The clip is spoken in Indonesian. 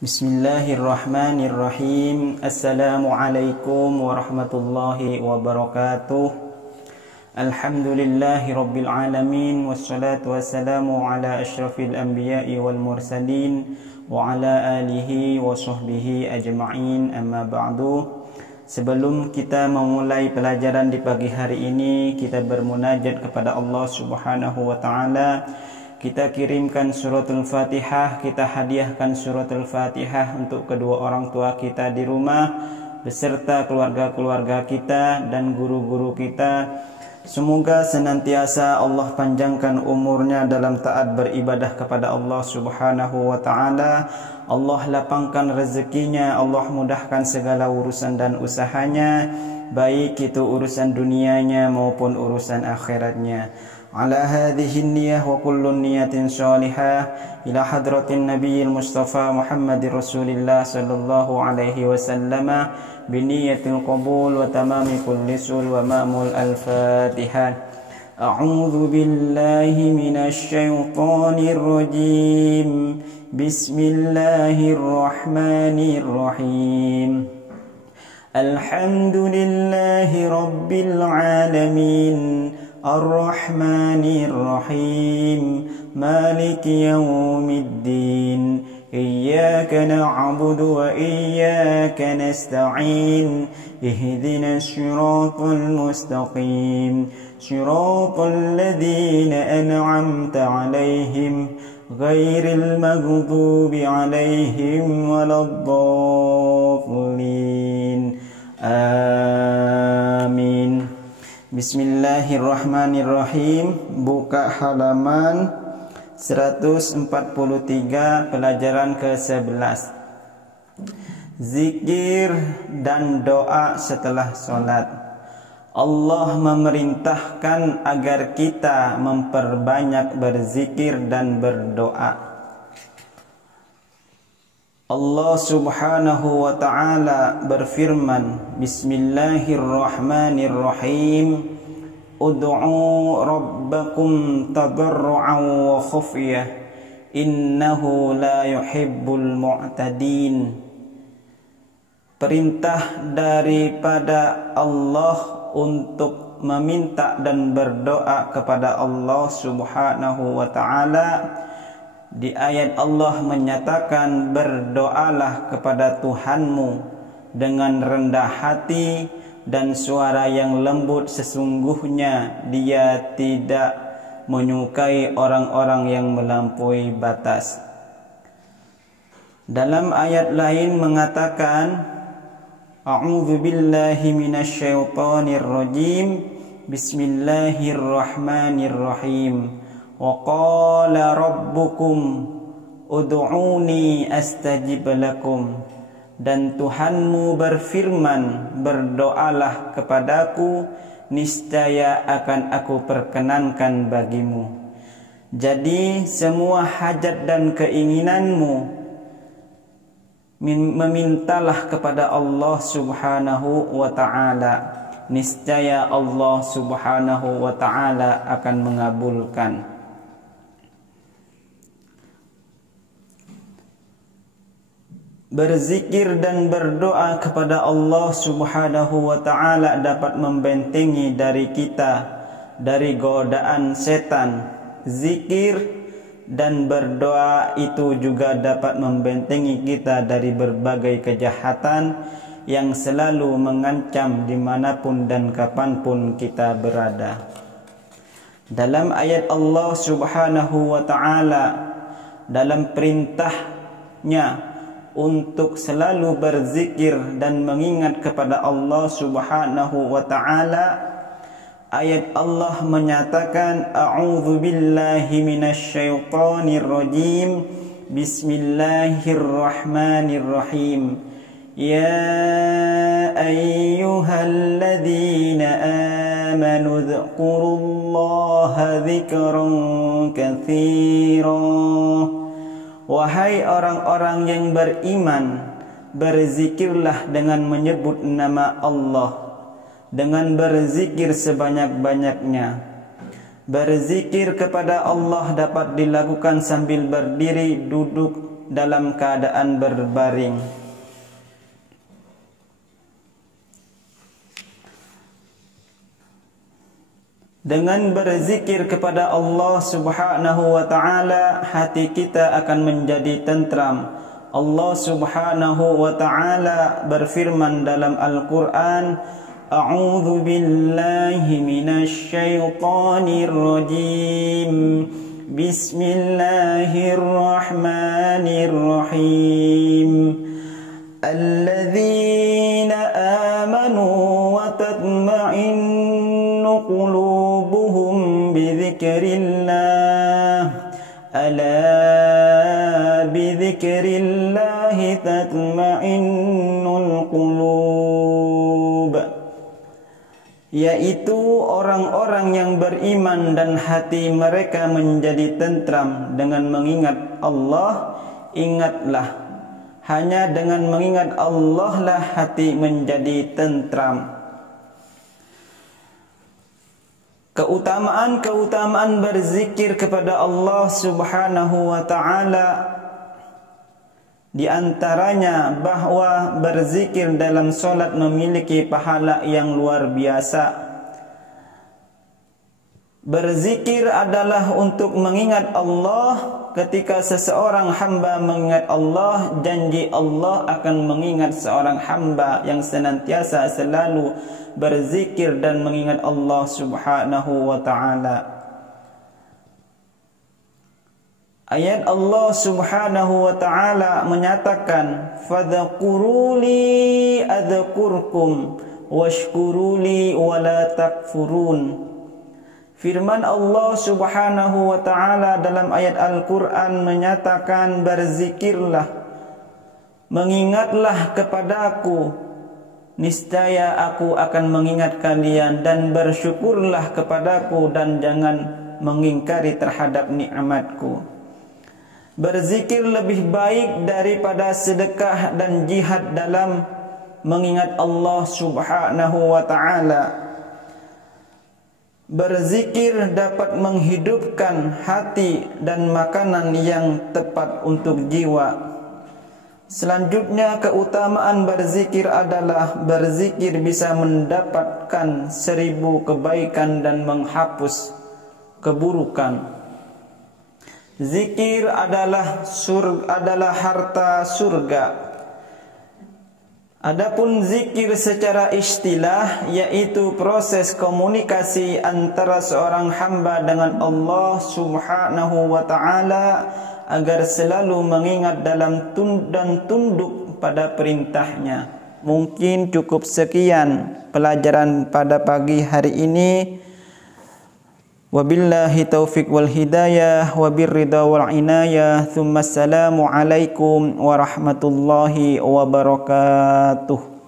Bismillahirrahmanirrahim. Assalamualaikum warahmatullahi wabarakatuh. Alhamdulillahi rabbil alamin. Wassalatu wassalamu ala ashrafil anbiya'i wal mursalin wa ala alihi wa sahbihi ajma'in, amma ba'du. Sebelum kita memulai pelajaran di pagi hari ini, kita bermunajat kepada Allah Subhanahu wa ta'ala. Kita kirimkan suratul Fatihah, kita hadiahkan suratul Fatihah untuk kedua orang tua kita di rumah, beserta keluarga-keluarga kita dan guru-guru kita. Semoga senantiasa Allah panjangkan umurnya dalam taat beribadah kepada Allah Subhanahu wa ta'ala. Allah lapangkan rezekinya, Allah mudahkan segala urusan dan usahanya, baik itu urusan dunianya maupun urusan akhiratnya. Ala hadhihi niyyah wa kullu niyatin salihah ila hadratin nabiyil mustafa Muhammadir Rasulillah sallallahu alaihi wasallam bi niyyatil qabul wa tamami kulli sul wa ma'mul al-Fatihah. A'udzu billahi minasy syaithanir rajim. Bismillahirrahmanirrahim. Alhamdulillahi rabbil alamin. Ar-Rahmanir-Rahim, Maliki yaumiddin. Iyyaka na'budu wa iyyaka nasta'in. Ihdinas siratal mustaqim, siratal ladzina an'amta 'alaihim ghairil maghdubi 'alaihim waladdallin. Amin. Bismillahirrahmanirrahim. Buka halaman 143, pelajaran ke-11. Zikir dan doa setelah sholat. Allah memerintahkan agar kita memperbanyak berzikir dan berdoa. Allah Subhanahu wa ta'ala berfirman, Bismillahirrahmanirrahim. Ud'u rabbakum tadarru'an wa khufyah, innahu la yuhibbul mu'tadin. Perintah daripada Allah untuk meminta dan berdoa kepada Allah Subhanahu wa ta'ala. Di ayat Allah menyatakan, berdoalah kepada Tuhanmu dengan rendah hati dan suara yang lembut, sesungguhnya Dia tidak menyukai orang-orang yang melampaui batas. Dalam ayat lain mengatakan, A'udzu billahi minasyaitonir rajim. Bismillahirrahmanirrahim. Wa qala rabbukum ud'uni astajib lakum. Dan Tuhanmu berfirman, berdoalah kepadaku, niscaya akan aku perkenankan bagimu. Jadi semua hajat dan keinginanmu memintalah kepada Allah Subhanahu wa ta'ala. Niscaya Allah Subhanahu wa ta'ala akan mengabulkan. Berzikir dan berdoa kepada Allah Subhanahu wa ta'ala dapat membentengi dari kita dari godaan setan. Zikir dan berdoa itu juga dapat membentengi kita dari berbagai kejahatan yang selalu mengancam dimanapun dan kapanpun kita berada. Dalam ayat Allah Subhanahu wa ta'ala, dalam perintahnya untuk selalu berzikir dan mengingat kepada Allah Subhanahu wa ta'ala, ayat Allah menyatakan, A'udzu billahi minasy syaithanir rajim. Bismillahirrahmanirrahim. Ya ayyuhalladzina amanu dzkurullaha dzikran katsiran. Wahai orang-orang yang beriman, berzikirlah dengan menyebut nama Allah, dengan berzikir sebanyak-banyaknya. Berzikir kepada Allah dapat dilakukan sambil berdiri, duduk, dalam keadaan berbaring. Dengan berzikir kepada Allah Subhanahu wa ta'ala, hati kita akan menjadi tentram. Allah Subhanahu wa ta'ala berfirman dalam Al-Quran, A'udzu billahi minasy syaithanir rajim. Bismillahirrahmanirrahim. Alladzina amanu wa tatma'innu qulubuhum bidzikrillah. Ala bidzikrillahi tatma'innul qulub. Yaitu orang-orang yang beriman dan hati mereka menjadi tentram dengan mengingat Allah. Ingatlah, hanya dengan mengingat Allah lah hati menjadi tentram. Keutamaan berzikir kepada Allah Subhanahu wa ta'ala, di antaranya bahwa berzikir dalam solat memiliki pahala yang luar biasa. Berzikir adalah untuk mengingat Allah. Ketika seseorang hamba mengingat Allah, janji Allah akan mengingat seorang hamba yang senantiasa selalu berzikir dan mengingat Allah Subhanahu wa ta'ala. Ayat Allah Subhanahu wa ta'ala menyatakan, fadhkuruli adzkurkum washkuruli wala takfurun. Firman Allah Subhanahu wa ta'ala dalam ayat Al-Quran menyatakan, berzikirlah, mengingatlah kepadaku, niscaya aku akan mengingat kalian, dan bersyukurlah kepadaku dan jangan mengingkari terhadap nikmatku. Berzikir lebih baik daripada sedekah dan jihad dalam mengingat Allah Subhanahu wa ta'ala. Berzikir dapat menghidupkan hati dan makanan yang tepat untuk jiwa. Selanjutnya, keutamaan berzikir adalah berzikir bisa mendapatkan 1000 kebaikan dan menghapus keburukan. Zikir adalah harta surga. Adapun zikir secara istilah, yaitu proses komunikasi antara seorang hamba dengan Allah Subhanahu wa ta'ala agar selalu mengingat dalam dan tunduk pada perintahnya. Mungkin cukup sekian pelajaran pada pagi hari ini. Wabillahi taufiq wal hidayah wabirridha wal inayah. Thumma assalamu alaikum warahmatullahi wabarakatuh.